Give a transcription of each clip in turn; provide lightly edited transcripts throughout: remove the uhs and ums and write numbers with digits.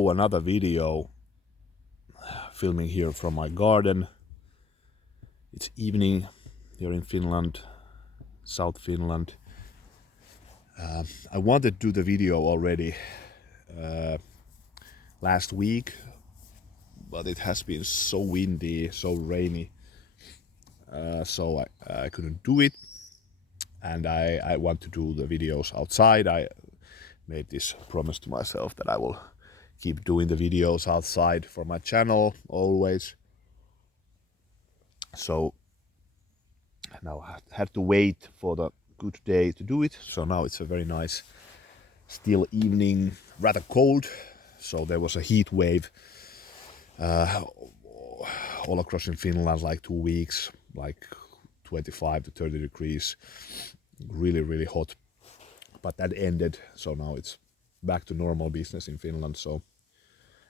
show another video filming here from my garden. It's evening here in Finland, South Finland. I wanted to do the video already last week, but it has been so windy, so rainy, so I couldn't do it. And I want to do the videos outside. I made this promise to myself that I will keep doing the videos outside for my channel always. So now I had to wait for the good day to do it. So now it's a very nice still evening, rather cold. So there was a heat wave all across in Finland, like 2 weeks, like 25 to 30 degrees, really hot. But that ended, so now it's back to normal business in Finland. So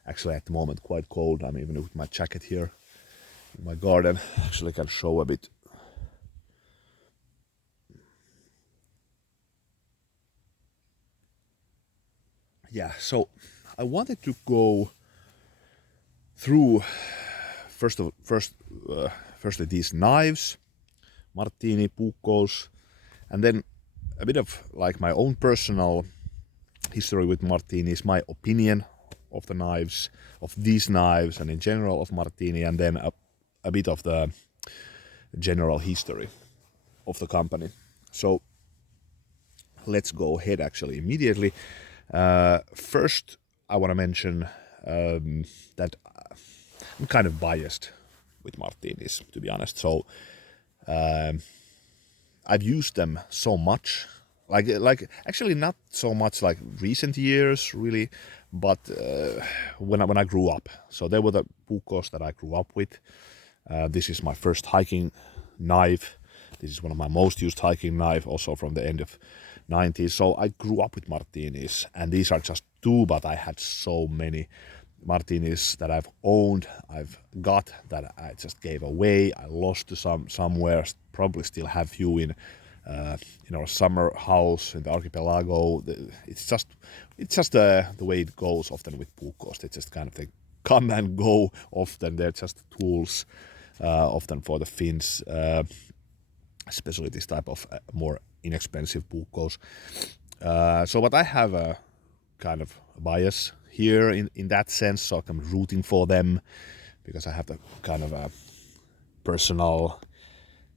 actually at the moment quite cold. I'm even with my jacket here in my garden. Actually can show a bit. Yeah, so I wanted to go through firstly these knives, Martini Puukkos, and then a bit of like my own personal history with Martinis, my opinion of the knives, of these knives, and in general of Martini, and then a bit of the general history of the company. So let's go ahead actually immediately. First, I want to mention that I'm kind of biased with Martinis, to be honest. So I've used them so much, like actually not so much like recent years really, but when I grew up. So they were the Puukkos that I grew up with. This is my first hiking knife. This is one of my most used hiking knife, also from the end of 90s. So I grew up with Martinis, and these are just two, but I had so many Martinis that I've owned, I've got, that I just gave away. I lost to somewhere, probably still have few in our summer house in the archipelago. It's just the way it goes often with Puukkos. They just kind of they come and go often. They're just tools often for the Finns, especially this type of more inexpensive Puukkos. So but I have a kind of bias here in that sense, so I'm rooting for them because I have the kind of a personal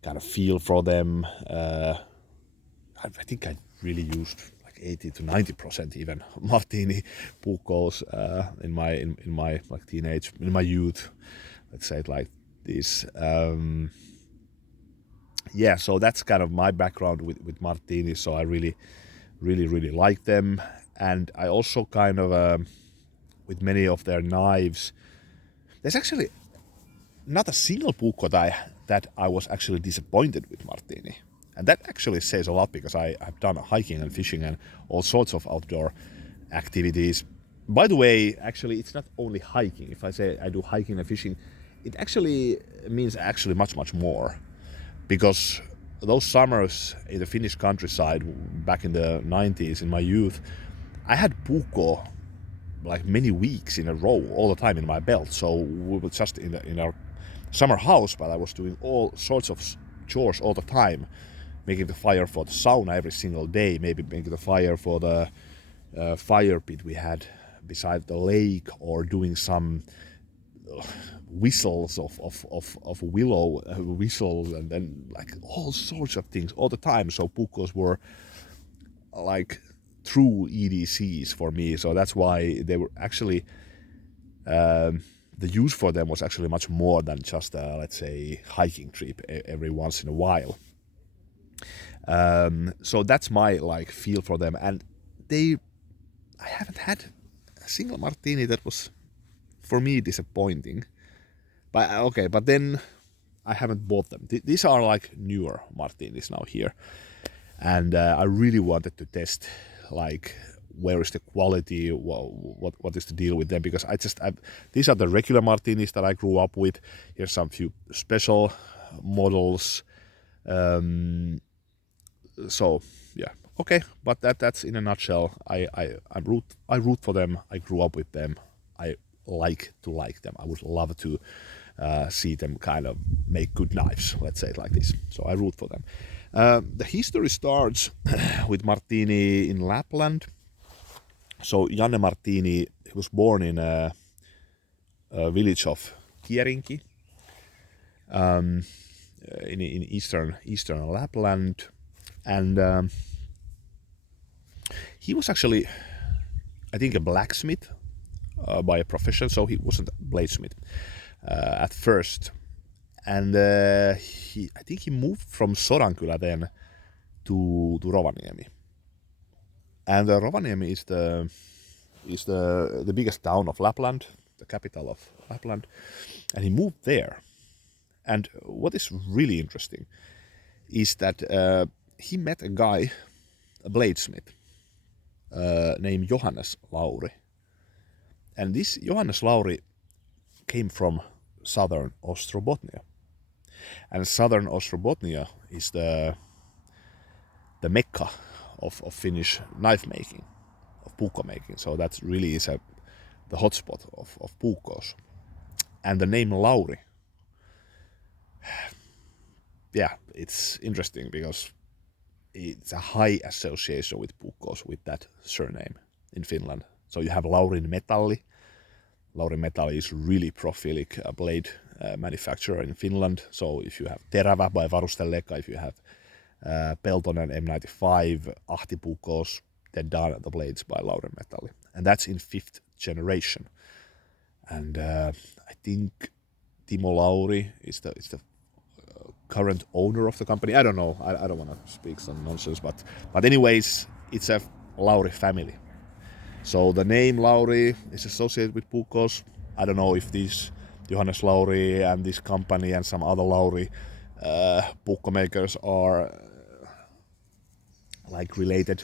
kind of feel for them. I think I really used like 80 to 90% even Martini Puukkos in my like teenage, in my youth, let's say it like this. Yeah, so that's kind of my background with Martini. So I really like them, and I also kind of with many of their knives, there's actually not a single Puukko that I was actually disappointed with Martini. And that actually says a lot, because I have done hiking and fishing and all sorts of outdoor activities. By the way, actually, it's not only hiking. If I say I do hiking and fishing, it actually means actually much more. Because those summers in the Finnish countryside back in the 90s, in my youth, I had Puukko like many weeks in a row, all the time in my belt. So we were just in our summer house, but I was doing all sorts of chores all the time, making the fire for the sauna every single day, maybe making the fire for the fire pit we had beside the lake, or doing some whistles of willow whistles, and then like all sorts of things all the time. So Puukkos were like true EDCs for me. So that's why they were actually the use for them was actually much more than just a, let's say, hiking trip every once in a while. So that's my like feel for them, and I haven't had a single Martini that was for me disappointing. But okay, but then I haven't bought them. These are like newer Martinis now here, and I really wanted to test like where is the quality, what is the deal with them, because these are the regular Martinis that I grew up with. Here's some few special models. So yeah, okay, but that's in a nutshell. I root for them. I grew up with them. I like them. I would love to see them kind of make good knives, let's say it like this. So I root for them. The history starts with Martini in Lapland. So Janne Martini, he was born in a village of Kierinki in eastern Lapland, and he was actually, I think, a blacksmith by a profession. So he wasn't a bladesmith at first, and I think he moved from Sodankylä then to Rovaniemi, and Rovaniemi is the biggest town of Lapland, the capital of Lapland, and he moved there. And what is really interesting is that he met a guy, a bladesmith, named Johannes Lauri. And this Johannes Lauri came from southern Ostrobothnia. And southern Ostrobothnia is the mecca of Finnish knife making, of puukko making. So that really is the hotspot of puukkos. And the name Lauri, yeah, it's interesting because it's a high association with puukkos with that surname in Finland. So you have Laurin Metalli. Laurin Metalli is really prolific blade manufacturer in Finland. So if you have Terävä by Varustellekka, if you have Peltonen M95, Ahti Puukkos, they're done the blades by Laurin Metalli. And that's in 5th generation. And I think Timo Lauri is the current owner of the company. I don't know. I don't want to speak some nonsense, but anyways, it's a Lauri family. So the name Lauri is associated with puukkos. I don't know if this Johannes Lauri and this company and some other Lauri puukko makers are like related.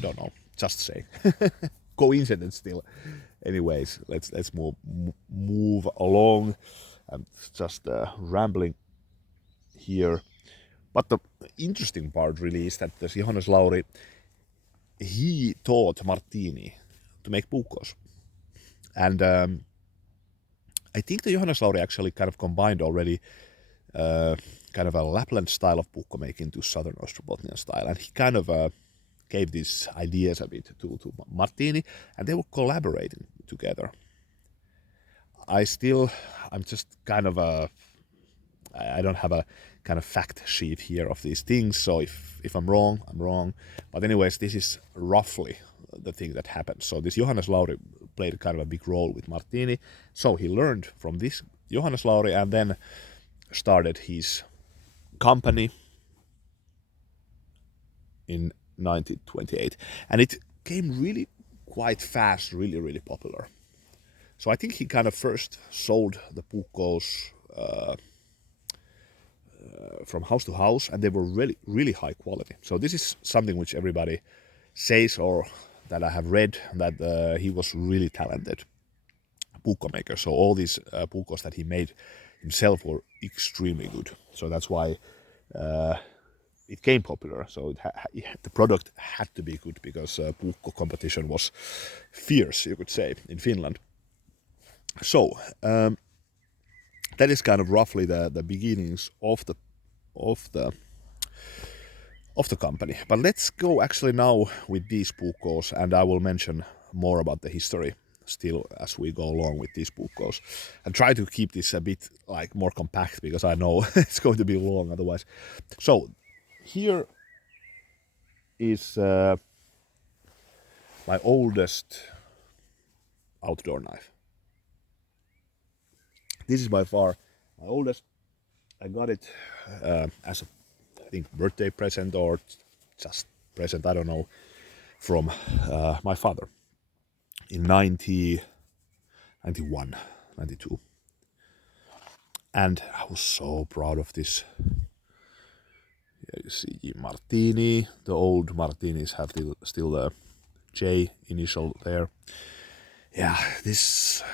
Don't know. Just say. Coincidence still. Anyways, let's move along. I'm just rambling here. But the interesting part really is that this Johannes Lauri, he taught Martini to make puukkos. And I think the Johannes Lauri actually kind of combined already kind of a Lapland style of puukko making to southern Ostrobothnian style. And he kind of gave these ideas a bit to Martini, and they were collaborating together. I'm just kind of I don't have a kind of fact sheet here of these things, so if I'm wrong, I'm wrong. But anyways, this is roughly the thing that happened. So this Johannes Lauri played kind of a big role with Martini. So he learned from this Johannes Lauri and then started his company in 1928. And it came really quite fast, really popular. So I think he kind of first sold the puukkos from house to house, and they were really high quality. So this is something which everybody says, or that I have read, that he was really talented puukko maker. So all these puukkos that he made himself were extremely good. So that's why it came popular. So the product had to be good because puukko competition was fierce, you could say, in Finland. So that is kind of roughly the beginnings of the company. But let's go actually now with these puukkos, and I will mention more about the history still as we go along with these puukkos, and try to keep this a bit like more compact because I know it's going to be long otherwise. So here is my oldest outdoor knife. This is by far my oldest. I got it as a, I think, birthday present or just present, I don't know, from my father in 91, 92. And I was so proud of this. Here you see Martini. The old Martinis have still the J initial there. Yeah, this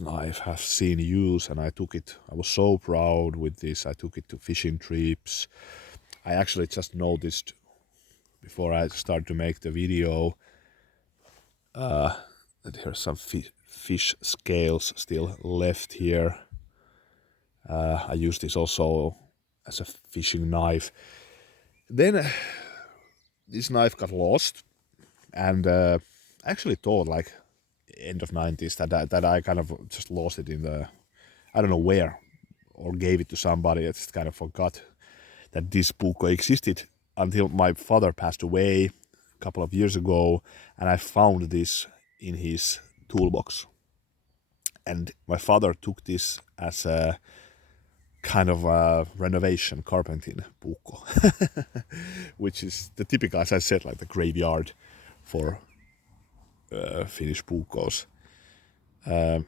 knife has seen use, and I took it. I was so proud with this. I took it to fishing trips. I actually just noticed before I started to make the video And here's some fish scales still left here. I use this also as a fishing knife. Then this knife got lost, and I actually thought like end of 90s that I kind of just lost it in the, I don't know where, or gave it to somebody. I just kind of forgot that this Puukko existed until my father passed away a couple of years ago, and I found this in his toolbox. And my father took this as a kind of a renovation carpenting Puukko, which is the typical, as I said, like the graveyard for Finnish Puukkos. Yeah,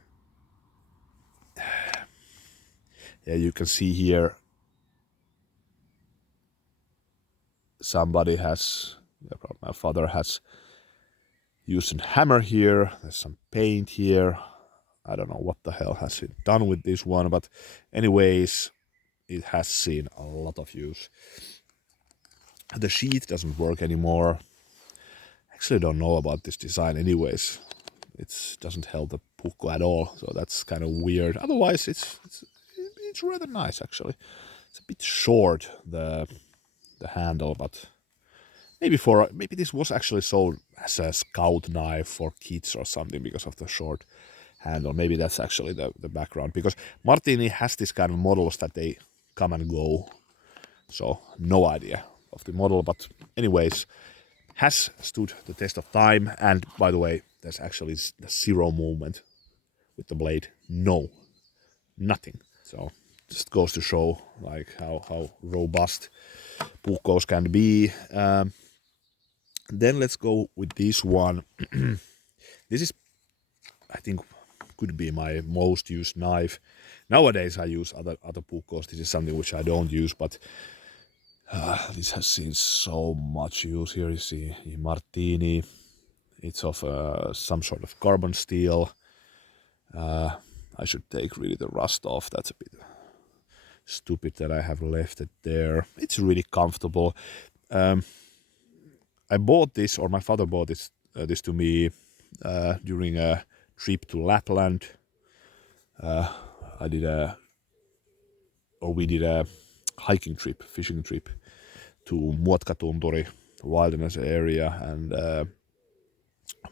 you can see here somebody has, my father has used a hammer here. There's some paint here. I don't know what the hell has it done with this one, but anyways, it has seen a lot of use. The sheath doesn't work anymore. Actually don't know about this design anyways. It doesn't help the Puukko at all, so that's kind of weird. Otherwise, it's rather nice actually. It's a bit short, the handle, but maybe this was actually sold as a scout knife for kids or something because of the short handle. Maybe that's actually the background, because Martini has this kind of models that they come and go, so no idea of the model, but anyways, has stood the test of time. And by the way, there's actually the zero movement with the blade. No, nothing. So just goes to show like how robust Puukkos can be. Then let's go with this one. This is, I think, could be my most used knife. Nowadays I use other Puukkos. This is something which I don't use, but this has seen so much use. Here you see Martini. It's of some sort of carbon steel. I should take really the rust off. That's a bit stupid that I have left it there. It's really comfortable. I bought this, or my father bought this to me during a trip to Lapland. We did a hiking trip, fishing trip to Muotkatunturi wilderness area, and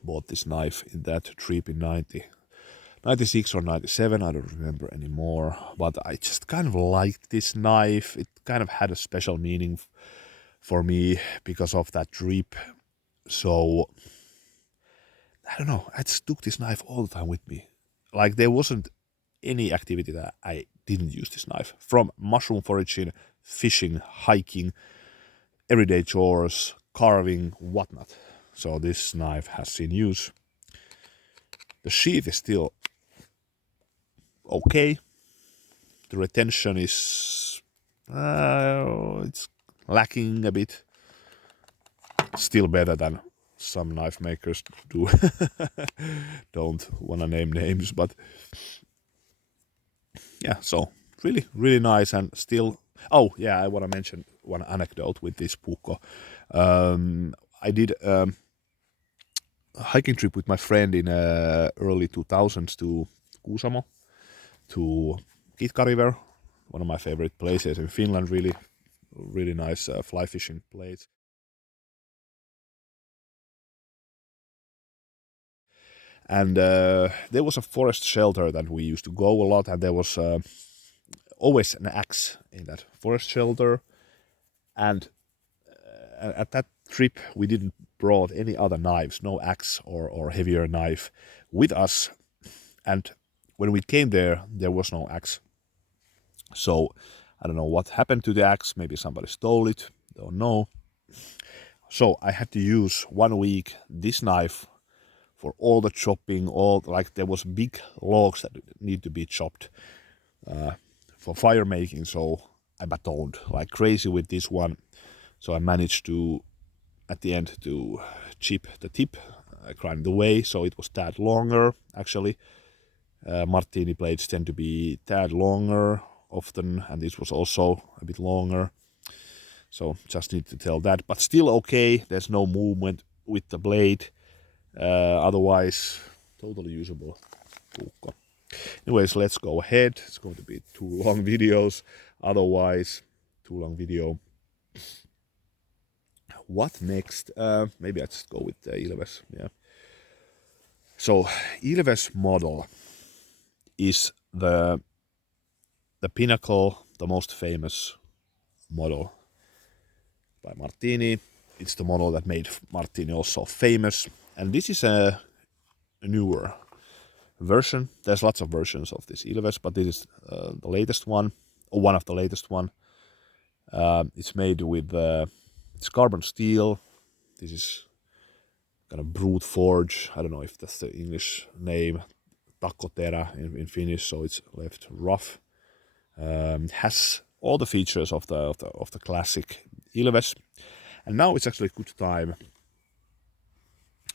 bought this knife in that trip in 96 or 97, I don't remember anymore, but I just kind of liked this knife. It kind of had a special meaning for me because of that trip. So I don't know, I just took this knife all the time with me. Like there wasn't any activity that I didn't use this knife. From mushroom foraging, fishing, hiking, everyday chores, carving, whatnot. So this knife has seen use. The sheath is still okay. The retention is it's lacking a bit. Still better than some knife makers do. Don't want to name names, but yeah, so really nice. And still, oh yeah, I want to mention one anecdote with this Puukko. I did a hiking trip with my friend in early 2000s to Kuusamo, to Kitka River, one of my favorite places in Finland. Really nice fly fishing place. And there was a forest shelter that we used to go a lot, and there was always an axe in that forest shelter. And at that trip, we didn't brought any other knives, no axe or heavier knife with us. And when we came there was no axe. So I don't know what happened to the axe. Maybe somebody stole it. Don't know. So I had to use 1 week this knife for all the chopping. There was big logs that need to be chopped for fire making. So I batoned like crazy with this one. So I managed to, at the end, to chip the tip, grind away. So it was tad longer actually. Martini blades tend to be tad longer often, and this was also a bit longer. So just need to tell that, but still okay. There's no movement with the blade. Otherwise, totally usable Puukko. Anyways, let's go ahead. It's going to be 2 long videos. Otherwise, too long video. What next? Maybe I just go with the Ilves. Yeah. So Ilves model is the pinnacle, the most famous model by Martini. It's the model that made Martini also famous. And this is a newer version. There's lots of versions of this Ilves, but this is the latest one, or one of the latest one. It's made with it's carbon steel. This is kind of brute forge. I don't know if that's the English name. Takotera in Finnish, so it's left rough. It has all the features of the classic Ilves, and now it's actually a good time.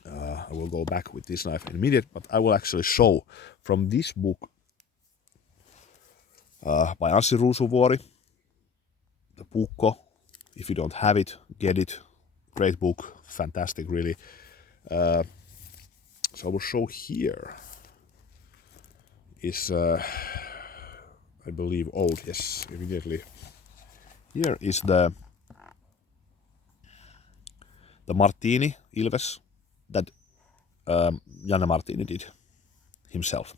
I will go back with this knife in a minute, but I will actually show from this book by Anssi Ruusuvuori, the Puukko. If you don't have it, get it. Great book, fantastic, really. So I will show here is, I believe, old. Yes, immediately. Here is the Martini Ilves that Janne Martini did himself.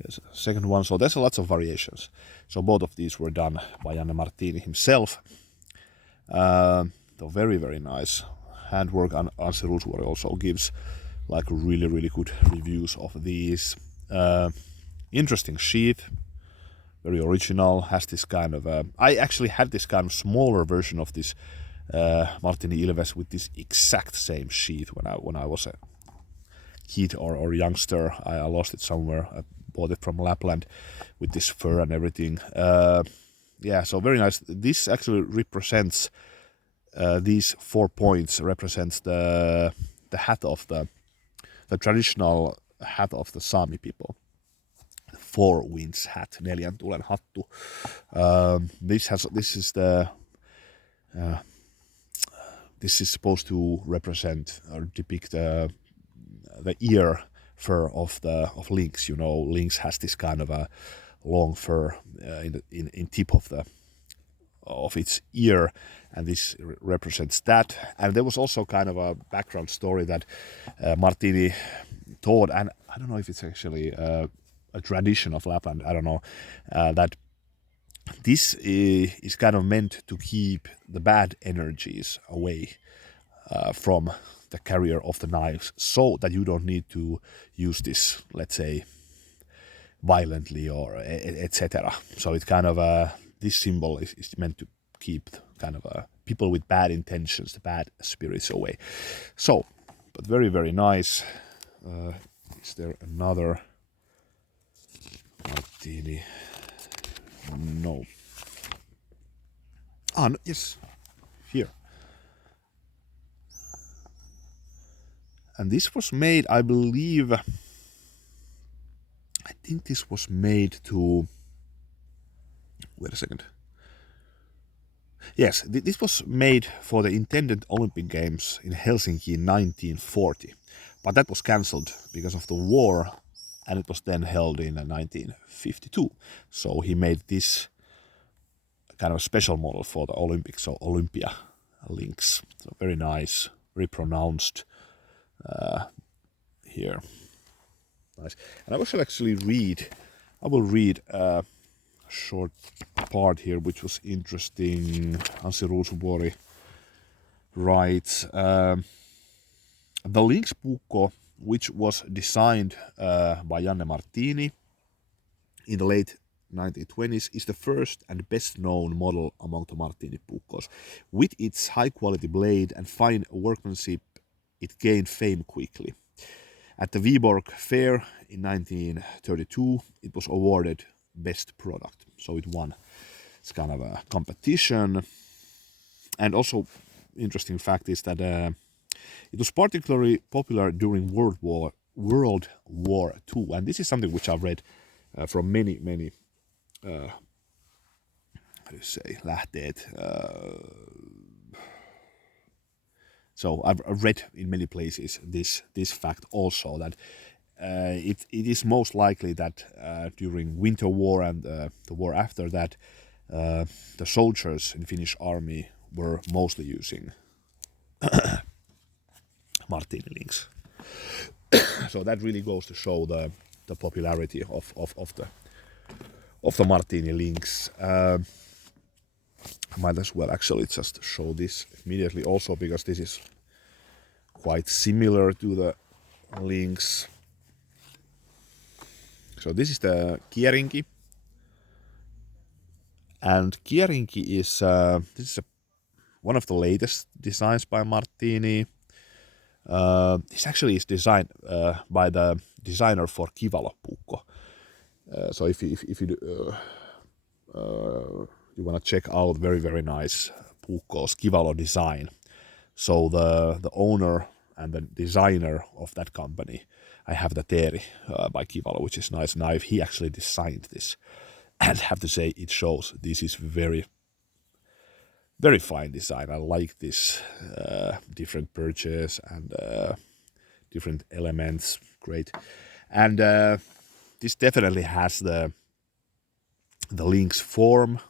Here's a second one. So there's lots of variations. So both of these were done by Janne Martini himself. They're very, very nice handwork, and Anssi Ruusuvuori also gives like really, really good reviews of these. Interesting sheath, very original. Has this kind of I actually had this kind of smaller version of this Martini Ilves with this exact same sheath when I was a kid or youngster. I lost it somewhere. I bought it from Lapland with this fur and everything. Yeah, so very nice. This actually represents these 4 points represents the hat of the traditional hat of the Sami people. 4 winds hat, 4 tulen hattu. This is supposed to represent or depict the ear fur of lynx. You know, lynx has this kind of a long fur in tip of its ear, and this represents that. And there was also kind of a background story that Martini taught, and I don't know if it's actually a tradition of Lapland, I don't know, that this is kind of meant to keep the bad energies away from the carrier of the knives, so that you don't need to use this, let's say, violently or etc. So it kind of this symbol is meant to keep kind of people with bad intentions, the bad spirits away. So, but very, very nice. Is there another Martini? No. No, yes, here. And this was made, I believe, I think this was made to, wait a second. Yes, this was made for the intended Olympic Games in Helsinki in 1940. But that was cancelled because of the war, and it was then held in 1952. So he made this kind of special model for the Olympics, so Olympia Lynx. So very nice, very pronounced here. Nice. And I will actually read a short part here, which was interesting. Anssi Ruusuvuori writes, the Lynx Puukko, which was designed by Janne Martini in the late 1920s, is the first and best known model among the Martini Puukkos. With its high quality blade and fine workmanship, it gained fame quickly. At the Viborg Fair in 1932, it was awarded best product, so it won. It's kind of a competition. And also, interesting fact is that it was particularly popular during World War II, and this is something which I've read from many how do you say, lähteet, So I've read in many places this fact also, that it is most likely that during Winter War and the war after that, the soldiers in Finnish army were mostly using Martini links. So that really goes to show the popularity of the Martini links. I might as well actually just show this immediately also, because this is quite similar to the links. So this is the Kierinki, and Kierinki is this is one of the latest designs by Martini. This actually is designed by the designer for Kivalo Puukko. So if you want to check out very nice Puukko's Kivalo design, so the owner and the designer of that company, I have the Teeri by Kivalo, which is a nice knife. He actually designed this, and I have to say it shows. This is very fine design. I like this different perches and different elements. Great. And this definitely has the links form.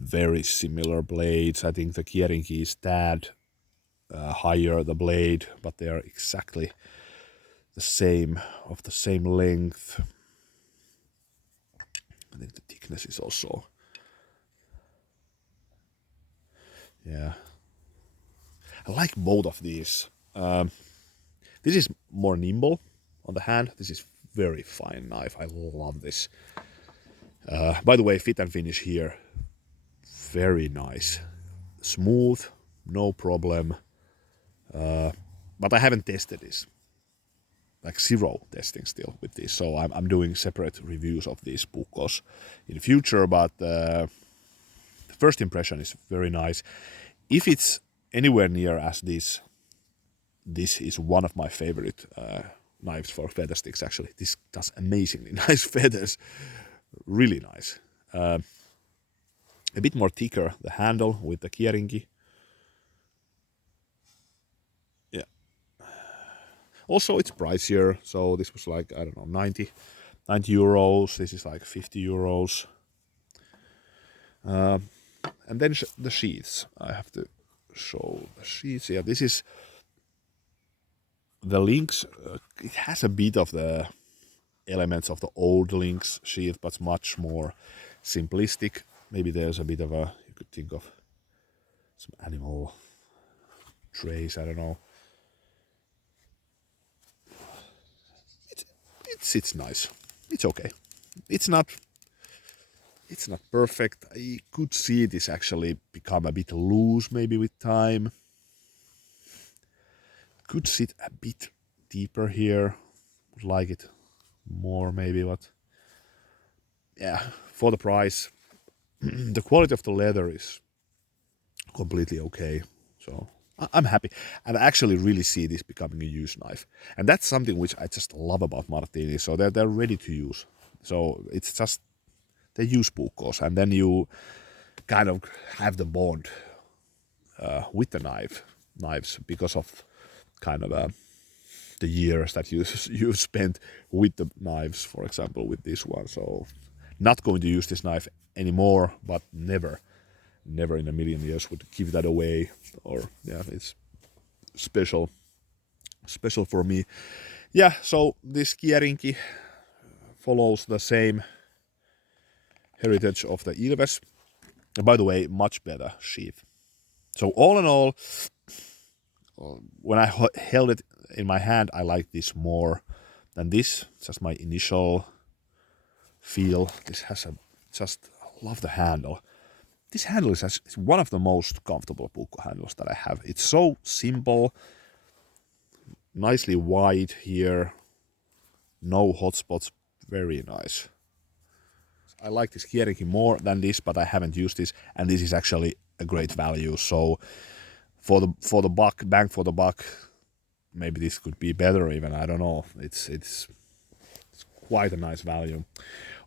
Very similar blades. I think the Kierinki is tad higher the blade, but they are exactly the same length. I think the thickness is also, yeah. I like both of these. This is more nimble on the hand. This is very fine knife. I love this. By the way, fit and finish here, very nice. Smooth, no problem. But I haven't tested this. Like zero testing still with this. So I'm doing separate reviews of these Puukkos in the future. But the first impression is very nice. If it's anywhere near as this is one of my favorite knives for feather sticks, actually. This does amazingly nice feathers. Really nice. A bit more thicker, the handle with the Kierinki. Yeah. Also, it's pricier. So this was like, I don't know, 90 euros. This is like 50 euros. And then the sheaths. I have to show the sheaths. Yeah, this is the links. It has a bit of the elements of the old links sheath, but much more simplistic. Maybe there's a bit of a, you could think of some animal trays, I don't know. It's nice. It's okay. It's not perfect. I could see this actually become a bit loose maybe with time. Could sit a bit deeper here. Would like it more maybe, but yeah, for the price, the quality of the leather is completely okay. So I'm happy, and I actually really see this becoming a use knife, and that's something which I just love about Martini. So they're ready to use. So it's just they use Puukkos, and then you kind of have the bond with the knives because of kind of the years that you spent with the knives. For example, with this one. So not going to use this knife anymore, but never in a million years would give that away. Or yeah, it's special for me. Yeah, so this Kierinki follows the same heritage of the Ilves. And by the way, much better sheath. So all in all, when I held it in my hand, I like this more than this. It's just my initial feel. This has just love the handle. This handle is one of the most comfortable Puukko handles that I have. It's so simple, nicely wide here, no hot spots, very nice. I like this Kierinki more than this, but I haven't used this, and this is actually a great value. So for the buck, bang for the buck, maybe this could be better even. I don't know. It's quite a nice value.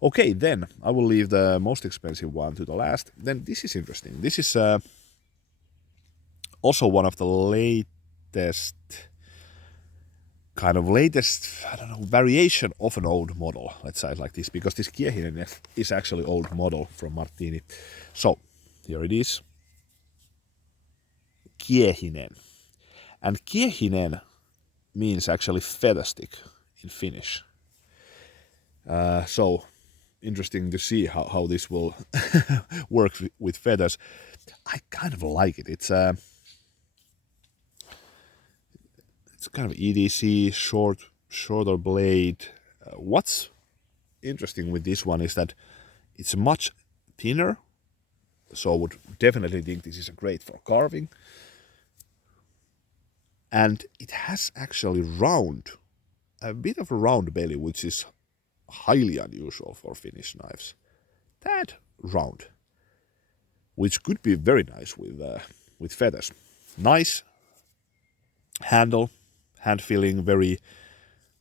Okay, then I will leave the most expensive one to the last. Then this is interesting. This is also one of the latest, I don't know, variation of an old model. Let's say it like this, because this Kiehinen is actually old model from Martini. So here it is, Kiehinen. And Kiehinen means actually feather stick in Finnish. So interesting to see how this will work with feathers. I kind of like it. It's kind of EDC, shorter blade. What's interesting with this one is that it's much thinner, so I would definitely think this is great for carving. And it has actually a bit of a round belly, which is highly unusual for Finnish knives. That round, which could be very nice with feathers. Nice handle, hand feeling, very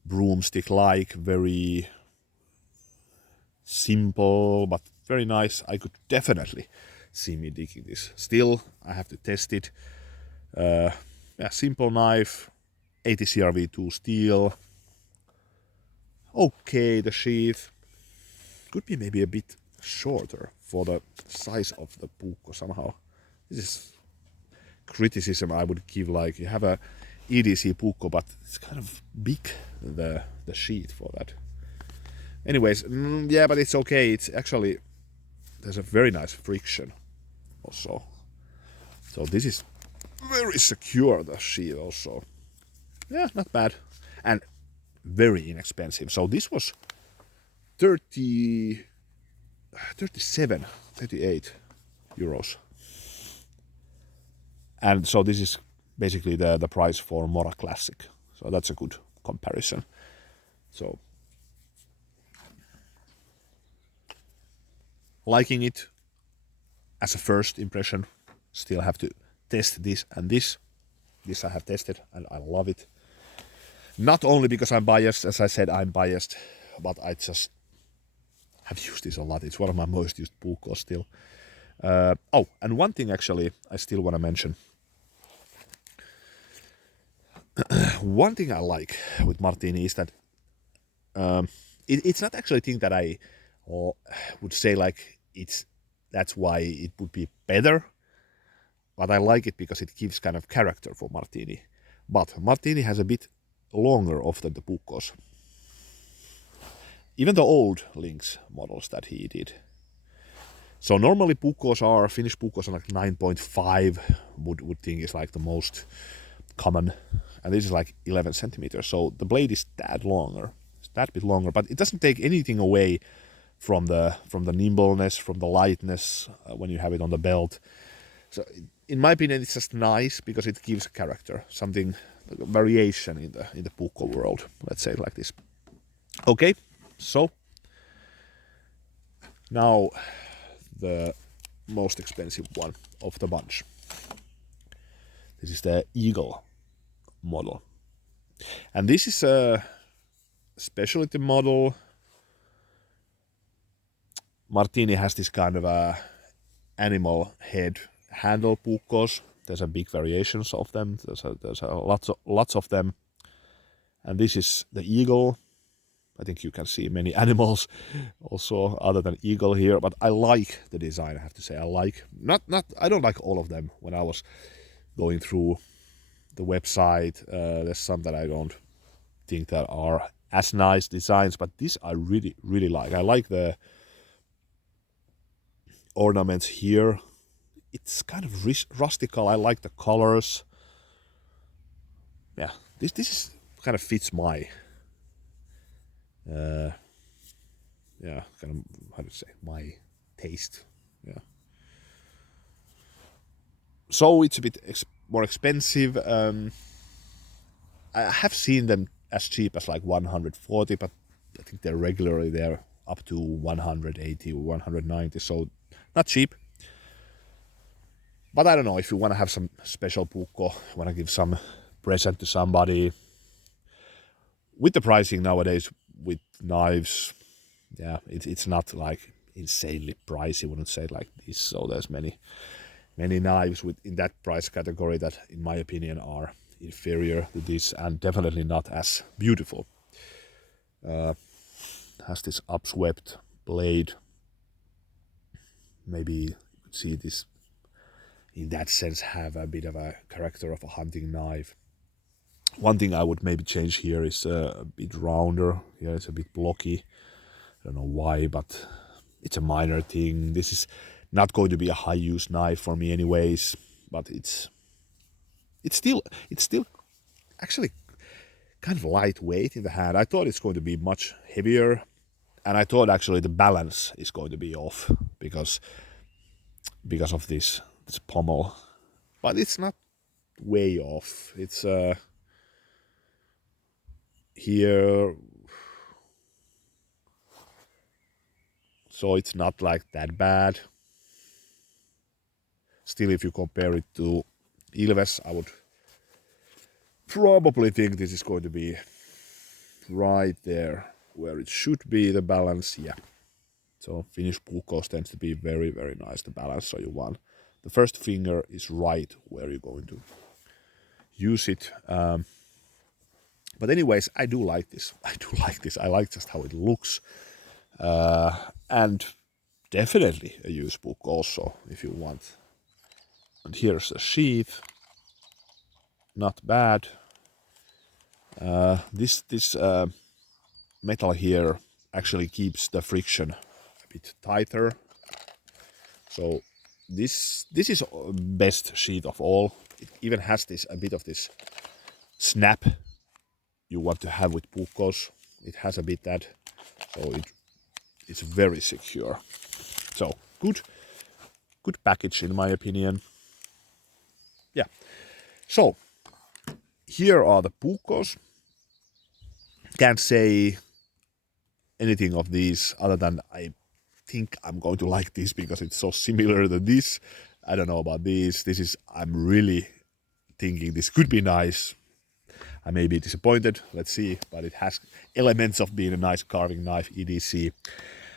broomstick-like, very simple, but very nice. I could definitely see me digging this. Still, I have to test it. Simple knife, 80 CRV2 steel. Okay, the sheath could be maybe a bit shorter for the size of the Puukko somehow. This is criticism I would give, like you have a EDC Puukko, but it's kind of big, the sheath for that. Anyways, yeah, but it's okay. It's actually, there's a very nice friction also. So this is very secure, the sheath also. Yeah, not bad. And very inexpensive. So this was 38 euros. And so this is basically the price for Mora Classic. So that's a good comparison. So liking it as a first impression. Still have to test this and this. This I have tested and I love it. Not only because I'm biased, as I said, I'm biased, but I just have used this a lot. It's one of my most used Puukkos still. And one thing actually I still want to mention. One thing I like with Martini is that it's not actually a thing that I would say like that's why it would be better, but I like it because it gives kind of character for Martini. But Martini has a bit longer of than the Puukkos. Even the old Lynx models that he did. So normally Finnish Puukkos are like 9.5, would think is like the most common. And this is like 11 centimeters. So the blade is that longer. It's that bit longer, but it doesn't take anything away from the nimbleness, from the lightness when you have it on the belt. So in my opinion, it's just nice because it gives character, something, like a variation in the Puukko world. Let's say it like this. Okay, so now the most expensive one of the bunch. This is the Eagle model, and this is a specialty model. Martini has this kind of a animal head handle Puukkos. There's a big variations of them. There's lots of them, and this is the Eagle. I think you can see many animals also other than Eagle here, but I like the design. I have to say I don't like all of them. When I was going through the website, there's some that I don't think that are as nice designs, but this I really like. I like the ornaments here. It's kind of rustical. I like the colors. Yeah, this is kind of fits my kind of, how to say, my taste. Yeah. So it's a bit more expensive. I have seen them as cheap as like 140, but I think they're regularly there up to 180 or 190. So not cheap. But I don't know, if you want to have some special Puukko, want to give some present to somebody. With the pricing nowadays with knives, yeah, it's not like insanely pricey. I wouldn't say it like this. So there's many knives in that price category that, in my opinion, are inferior to this and definitely not as beautiful. Has this upswept blade. Maybe you could see this in that sense have a bit of a character of a hunting knife. One thing I would maybe change here is a bit rounder. Yeah, it's a bit blocky. I don't know why, but it's a minor thing. This is not going to be a high use knife for me anyways, but it's still actually kind of lightweight in the hand. I thought it's going to be much heavier, and I thought actually the balance is going to be off because of this pommel, but it's not way off. It's here, so it's not like that bad. Still, if you compare it to Ilves, I would probably think this is going to be right there where it should be, the balance. Yeah, so Finnish Puukko tends to be very, very nice, the balance. So you want the first finger is right where you're going to use it. But anyways, I do like this. I like just how it looks. And definitely a use book also if you want. And here's the sheath. Not bad. This metal here actually keeps the friction a bit tighter. So this is best sheath of all. It even has a bit of this snap you want to have with Puukkos. It has a bit that, so it's very secure. So good package in my opinion. Yeah. So here are the Puukkos. Can't say anything of these other than I think I'm going to like this because it's so similar to this. I don't know about these. I'm really thinking this could be nice. I may be disappointed, let's see, but it has elements of being a nice carving knife, EDC.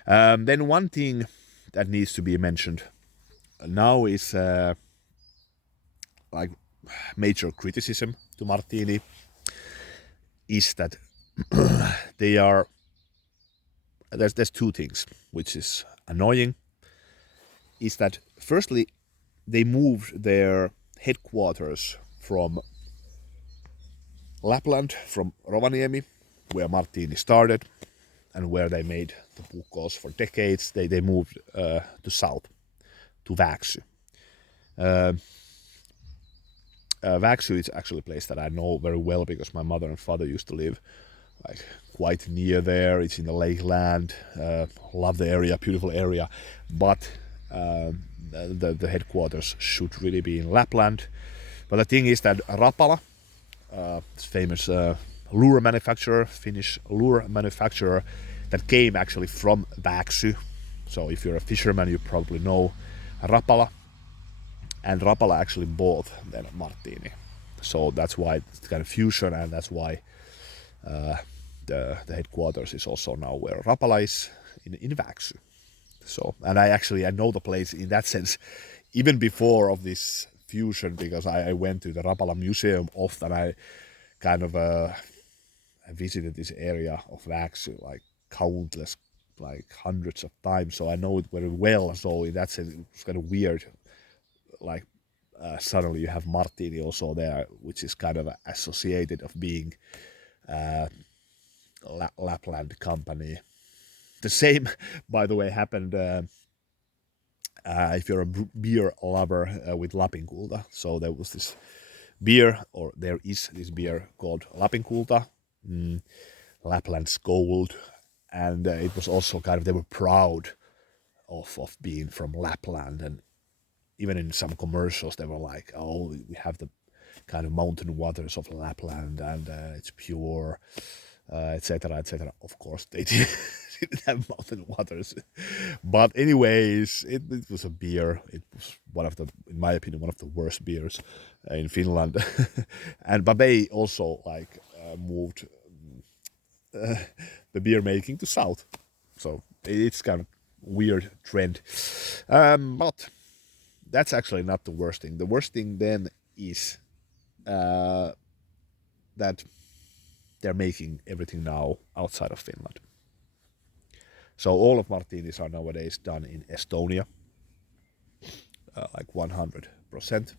Then one thing that needs to be mentioned now is like major criticism to Martini is that there's two things which is annoying. Is that firstly they moved their headquarters from Lapland, from Rovaniemi, where Martini started and where they made the Puukkos for decades. They moved to south, to Väksy. Väksy is actually a place that I know very well because my mother and father used to live like quite near there. It's in the lakeland. Love the area, beautiful area. But the headquarters should really be in Lapland. But the thing is that Rapala, this famous lure manufacturer, Finnish lure manufacturer, that came actually from Väksy. So if you're a fisherman, you probably know Rapala. And Rapala actually bought then Martini. So that's why it's kind of fusion, and that's why the headquarters is also now where Rapala is, in Väksy. So, and I know the place in that sense even before of this fusion, because I went to the Rapala Museum often. I kind of I visited this area of Väksy like countless, like hundreds of times, so I know it very well. So in that sense, it was kind of weird, like suddenly you have Martini also there, which is kind of associated of being Lapland company. The same, by the way, happened if you're a beer lover with Lapinkulta. So there was this beer, or there is this beer called Lapinkulta, Lapland's gold, and it was also kind of, they were proud of being from Lapland, and even in some commercials they were like, oh, we have the kind of mountain waters of Lapland, and it's pure, etc., etc. Of course they didn't have mountain waters, but anyways, it was a beer. It was one of the, in my opinion, one of the worst beers in Finland. But they also like moved the beer making to south. So It's kind of weird trend. But that's actually not the worst thing. The worst thing then is that they're making everything now outside of Finland. So all of martinis are nowadays done in Estonia, like 100%.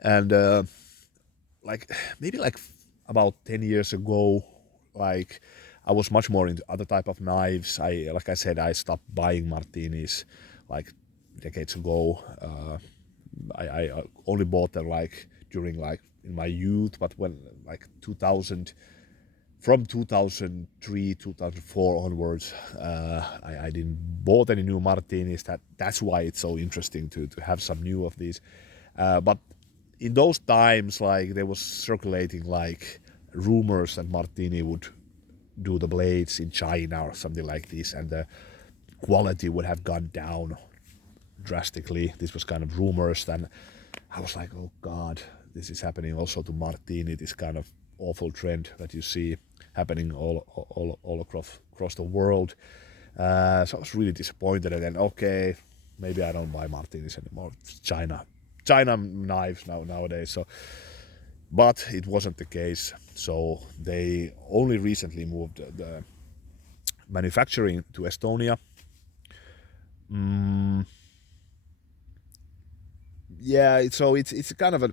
And like maybe like about 10 years ago, like I was much more into other type of knives. Like I said, I stopped buying martinis like decades ago. I only bought them like during like in my youth, but when like 2000, from 2003 2004 onwards, I didn't bought any new martinis. That's why it's so interesting to have some new of these. But in those times, like there was circulating like rumors that martini would do the blades in China or something like this, and the quality would have gone down drastically. This was kind of rumors, and I was like, oh god, this is happening also to martini, this kind of awful trend that you see happening all across the world. So I was really disappointed, and then okay, maybe I don't buy martinis anymore. It's China knives nowadays. So, but it wasn't the case. So they only recently moved the manufacturing to Estonia. Yeah, so it's kind of a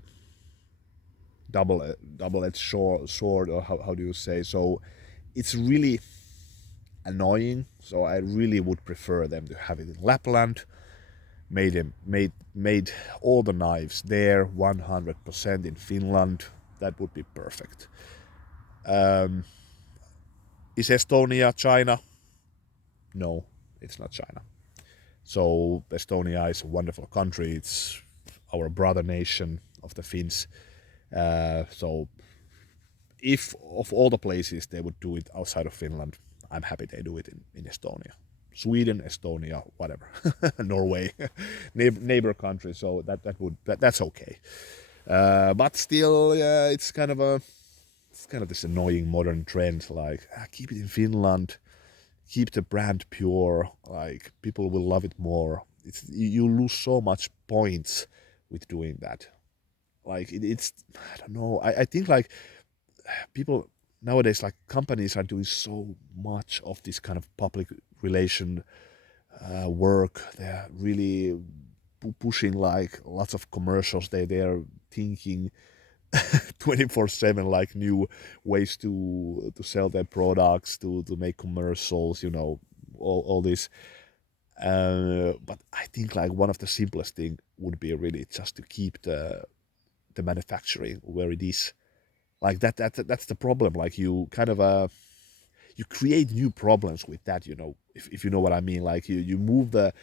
double-edged sword, or how do you say? So it's really annoying. So I really would prefer them to have it in Lapland. Made all the knives there 100% in Finland. That would be perfect. Is Estonia China? No, it's not China. So Estonia is a wonderful country. It's our brother nation of the Finns. So if of all the places they would do it outside of Finland, I'm happy they do it in Estonia. Sweden, Estonia, whatever, Norway, neighbor country. So that's okay. But still, it's kind of this annoying modern trend. Like keep it in Finland, keep the brand pure. Like people will love it more. You lose so much points with doing that. Like it's I don't know. I think like people nowadays, like companies are doing so much of this kind of public relation work. They're really pushing like lots of commercials. They're thinking 24/7 like new ways to sell their products, to make commercials, all this. But I think like one of the simplest thing would be really just to keep the manufacturing where it is. Like that's the problem. Like you kind of you create new problems with that, if you know what I mean. Like you move the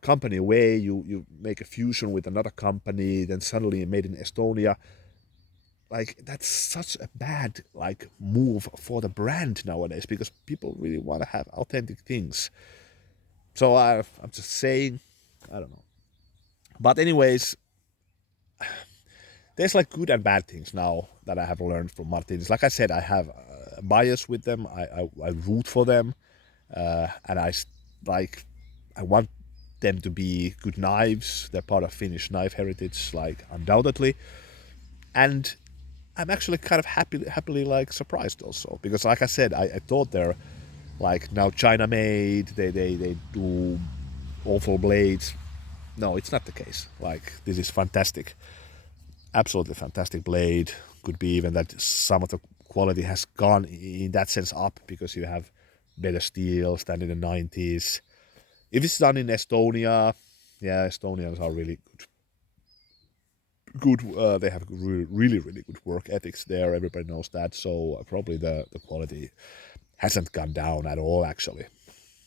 company away, you make a fusion with another company, then suddenly made in Estonia. Like that's such a bad like move for the brand nowadays, because people really want to have authentic things. So I'm just saying, I don't know. But anyways, there's like good and bad things now that I have learned from martinis. Like I said, I have a bias with them. I root for them, and I want them to be good knives. They're part of Finnish knife heritage, like undoubtedly. And I'm actually kind of happily like surprised also, because like I said, I thought they're like now China made. They do awful blades. No, it's not the case. Like this is fantastic, absolutely fantastic blade. Could be even that some of the quality has gone in that sense up, because you have better steels than in the 90s. If it's done in Estonia, yeah, Estonians are really good. They have really good work ethics there. Everybody knows that. So probably the quality hasn't gone down at all, actually.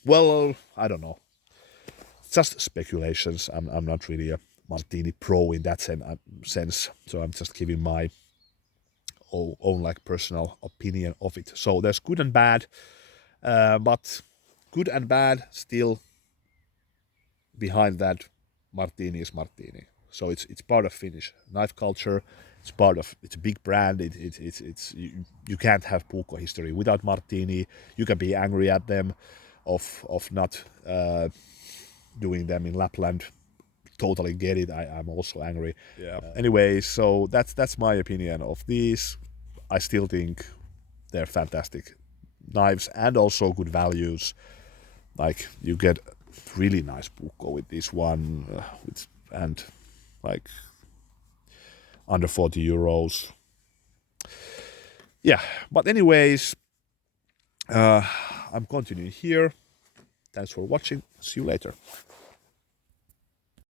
Well, I don't know. Just speculations. I'm not really a martini pro in that sense. So I'm just giving my own like personal opinion of it. So there's good and bad, but good and bad still behind that. Martini is martini. So it's part of Finnish knife culture. It's a big brand. You can't have Puukko history without martini. You can be angry at them, of not doing them in Lapland. Totally get it. I'm also angry. Yeah. Anyway, so that's my opinion of these. I still think they're fantastic knives and also good values. Like you get really nice Puukko with this one, and like under 40 euros. Yeah, but anyways, I'm continuing here. Thanks for watching. See you later.